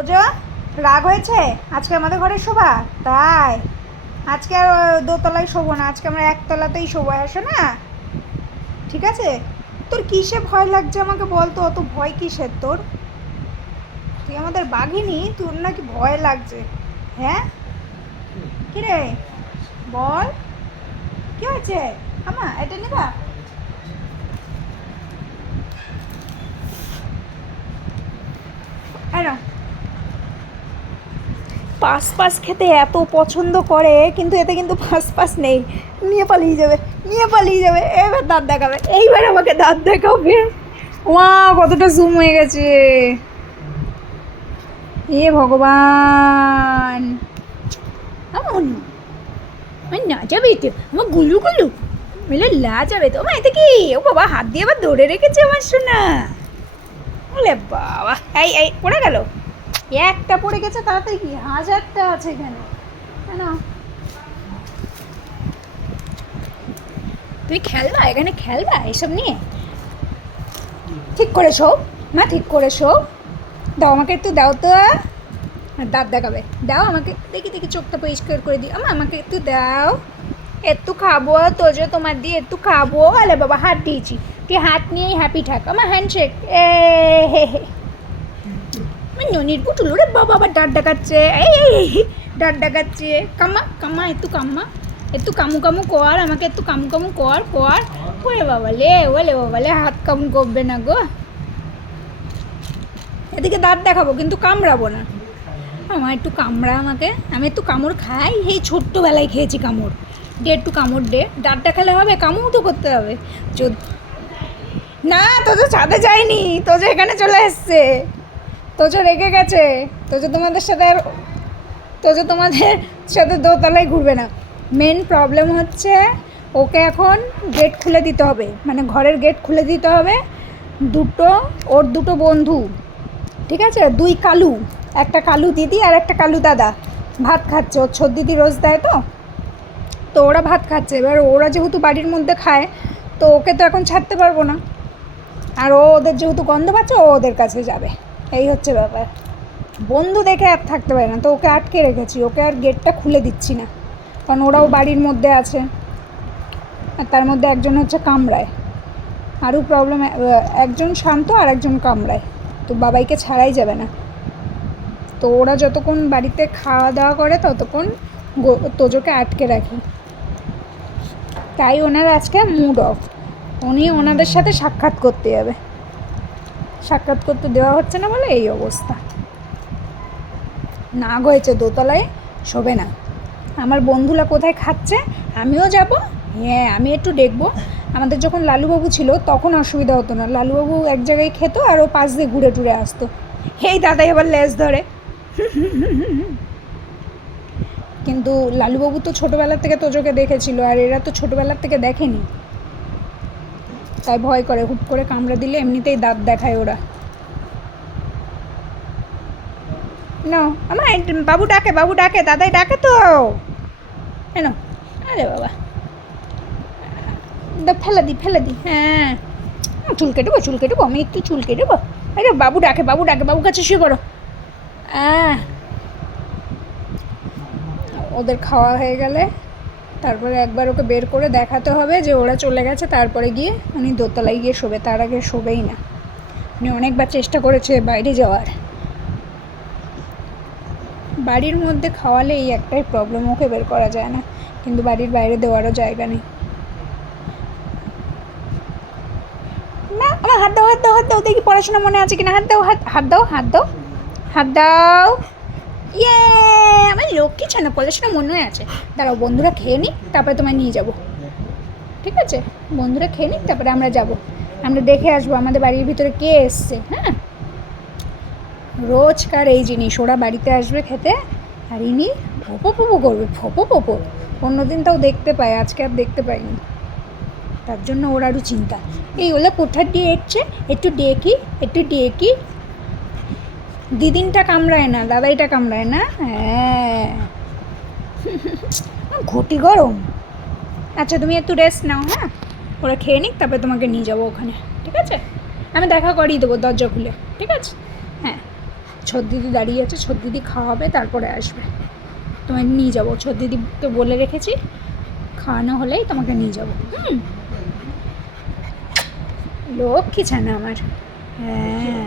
তোজো, রাগ হয়েছে? আজকে আমাদের ঘরে শোবা? তাই আজকে আর দোতলায় শোবো না, আজকে আমরা একতলাতেই শোবো। আসো না? ঠিক আছে। তোর কিসে ভয় লাগছে আমাকে বল তো, অত ভয় কিসের তোর? তুই আমাদের বাঘিনী, তোর নাকি ভয় লাগছে? হ্যাঁ, কিরে বল, কি হয়েছে? আমা এটা নিবা? এনো, পাস পাস খেতে এত পছন্দ করে, কিন্তু এতে কিন্তু পাস পাস নেই। নিয়ে পালিয়ে যাবে, নিয়ে পালিয়ে যাবে। এবার দাঁত দেখাবে, এইবার আমাকে দাঁত দেখাবে। ওয়া, কতটা জুম হয়ে গেছে! এ ভগবান! এমন না যাবে তো আমার গুলু গুলু মিলে লা যাবে তো। আমার এতে কি? ও বাবা, হাত দিয়ে আবার ধরে রেখেছে আমার সোনা। বলে বাবা, এই এই পড়ে গেল। একটা পড়ে গেছে, তাড়াতাড়ি কি হাজারটা আছে এখানে। কেন তুই খেলবা এখানে, খেলবা এসব নিয়ে? ঠিক করে শো মা, ঠিক করে শো। দাও আমাকে একটু, দাও তো। আর দাঁত দেখাবে, দাও আমাকে, দেখি দেখি চোখটা পরিষ্কার করে দিই। আমাকে একটু দাও, একটু খাবো। তো যে তোমার দিয়ে একটু খাবো। আলে বাবা, হাত দিয়েছি, তুই হাত নিয়েই হ্যাপি থাক। আমার হ্যান্ডশেক। এ হে হে, ননির পুটুল রে বাবা, আবার ডাট ডাকাচ্ছে। এই ডাট ডাকাচ্ছে। কাম্মা কাম্মা, একটু কাম্মা, একটু কামু কামু কর, আমাকে একটু কামু কামু কর কর। ওরে বাবা লে, ওলে বাবা লে, হাত কামু করবে না গো। এদিকে দাঁত দেখাবো কিন্তু কামড়াবো না। আমার একটু কামড়া আমাকে, আমি একটু কামড় খাই। এই ছোট্টবেলায় খেয়েছি কামড়। দে একটু কামড় দে। ডাঁট দেখালে হবে? কামড় তো করতে হবে। না, তোজো ছাদে যায়নি, তোজো এখানে চলে এসছে। তোজো রেগে গেছে। তোজো তোমাদের সাথে আর, তোজো তোমাদের সাথে দোতলায় ঘুরবে না। মেন প্রবলেম হচ্ছে ওকে এখন গেট খুলে দিতে হবে, মানে ঘরের গেট খুলে দিতে হবে। দুটো, ওর দুটো বন্ধু, ঠিক আছে, দুই কালু, একটা কালু দিদি আর একটা কালু দাদা ভাত খাচ্ছে। ওর ছোট দিদি রোজ দেয় তো, তো ওরা ভাত খাচ্ছে। এবার ওরা যেহেতু বাড়ির মধ্যে খায়, তো ওকে তো এখন ছাড়তে পারবো না। আর ও ওদের যেহেতু গন্ধ পাচ্ছে, ও ওদের কাছে যাবে। এই হচ্ছে ব্যাপার। বন্ধু দেখে আর থাকতে পারে না, তো ওকে আটকে রেখেছি। ওকে আর গেটটা খুলে দিচ্ছি না, কারণ ওরাও বাড়ির মধ্যে আছে। আর তার মধ্যে একজন হচ্ছে কামড়ায়। আরও প্রবলেম, একজন শান্ত আর একজন কামড়ায়, তো বাবাইকে ছাড়াই যাবে না। তো ওরা যতক্ষণ বাড়িতে খাওয়া দাওয়া করে ততক্ষণ তোজোকে আটকে রাখি। তাই ওনার আজকে মুড অফ। উনি ওনাদের সাথে সাক্ষাৎ করতে যাবে, সাক্ষাৎ করতে দেওয়া হচ্ছে না বলে এই অবস্থা। নাগ হয়েছে, দোতলায় শোবে না। আমার বন্ধুরা কোথায় খাচ্ছে, আমিও যাব। হ্যাঁ, আমি একটু দেখবো। আমাদের যখন লালুবাবু ছিল তখন অসুবিধা হতো না, লালুবাবু এক জায়গায় খেত আর ও পাশ দিয়ে ঘুরে টুরে আসতো। এই দাদাই আবার লেজ ধরে। কিন্তু লালুবাবু তো ছোটোবেলার থেকে তোজোকে দেখেছিল, আর এরা তো ছোটোবেলার থেকে দেখেনি, তাই ভয় করে। হুট করে কামড়ে দিলে এমনিতেই দাঁত দেখায় ওরা। না, আমার বাবু ডাকে, বাবু ডাকে, দাদাই ডাকে তো। কেন? আরে বাবা, ফেলে দি, ফেলে দি। হ্যাঁ, চুল কেটেবো, চুল কেটেবো, আমি একটু চুল কেটেবো। আরে বাবু ডাকে, বাবু ডাকে, বাবু কাছে শুয়ে পড়ো। ওদের খাওয়া হয়ে গেলে তারপরে একবার ওকে বের করে দেখাতে হবে যে ওরা চলে গেছে, তারপরে গিয়ে উনি দোতলায় গিয়ে শোবে। তার আগে শোবেই না। উনি অনেকবার চেষ্টা করেছে বাইরে যাওয়ার। বাড়ির মধ্যে খাওয়ালে এই একটাই প্রবলেম, ওকে বের করা যায় না, কিন্তু বাড়ির বাইরে দেওয়ারও জায়গা নেই। না, আমার হাত দাও, হাত দাও, হাত দাও, দেখি পড়াশোনা মনে আছে কিনা। হাত দাও, হাত হাত দাও, হাত দাও, হাত দাও। ইয়ে, আমার লক্ষ্মী ছানা, পড়াশোনা মনে আছে। দাঁড়াও, বন্ধুরা খেয়ে নিক, তারপরে তোমায় নিয়ে যাব। ঠিক আছে, বন্ধুরা খেয়ে নিক, তারপরে আমরা যাব। আমরা দেখে আসবো আমাদের বাড়ির ভিতরে কে এসছে। হ্যাঁ, রোজকার এই জিনিস, ওরা বাড়িতে আসবে খেতে, আর ইনি ফোপো ফোপো করবে, ফোপো ফোপো। অন্যদিন তাও দেখতে পায়, আজকে আর দেখতে পাইনি। তার জন্য ওর আরও চিন্তা। এই ওলা কোথার দিয়ে এসছে, একটু ডেকি, একটু ডেকি। দিদিনটা কামড়ায় না, দাদাইটা কামড়ায় না। হ্যাঁ, ঘটি গরম। আচ্ছা, তুমি একটু রেস্ট নাও। হ্যাঁ, ওরা খেয়ে নিক, তারপরে তোমাকে নিয়ে যাবো ওখানে। ঠিক আছে, আমি দেখা করিয়ে দেবো দরজা খুলে। ঠিক আছে, হ্যাঁ, ছোট দিদি দাঁড়িয়ে আছে, ছোট দিদি খাওয়াবে তারপরে আসবে, তোমায় নিয়ে যাবো। ছোট দিদিকে বলে রেখেছি খাওয়ানো হলেই তোমাকে নিয়ে যাবো। লক্ষ্মী ছানা আমার। হ্যাঁ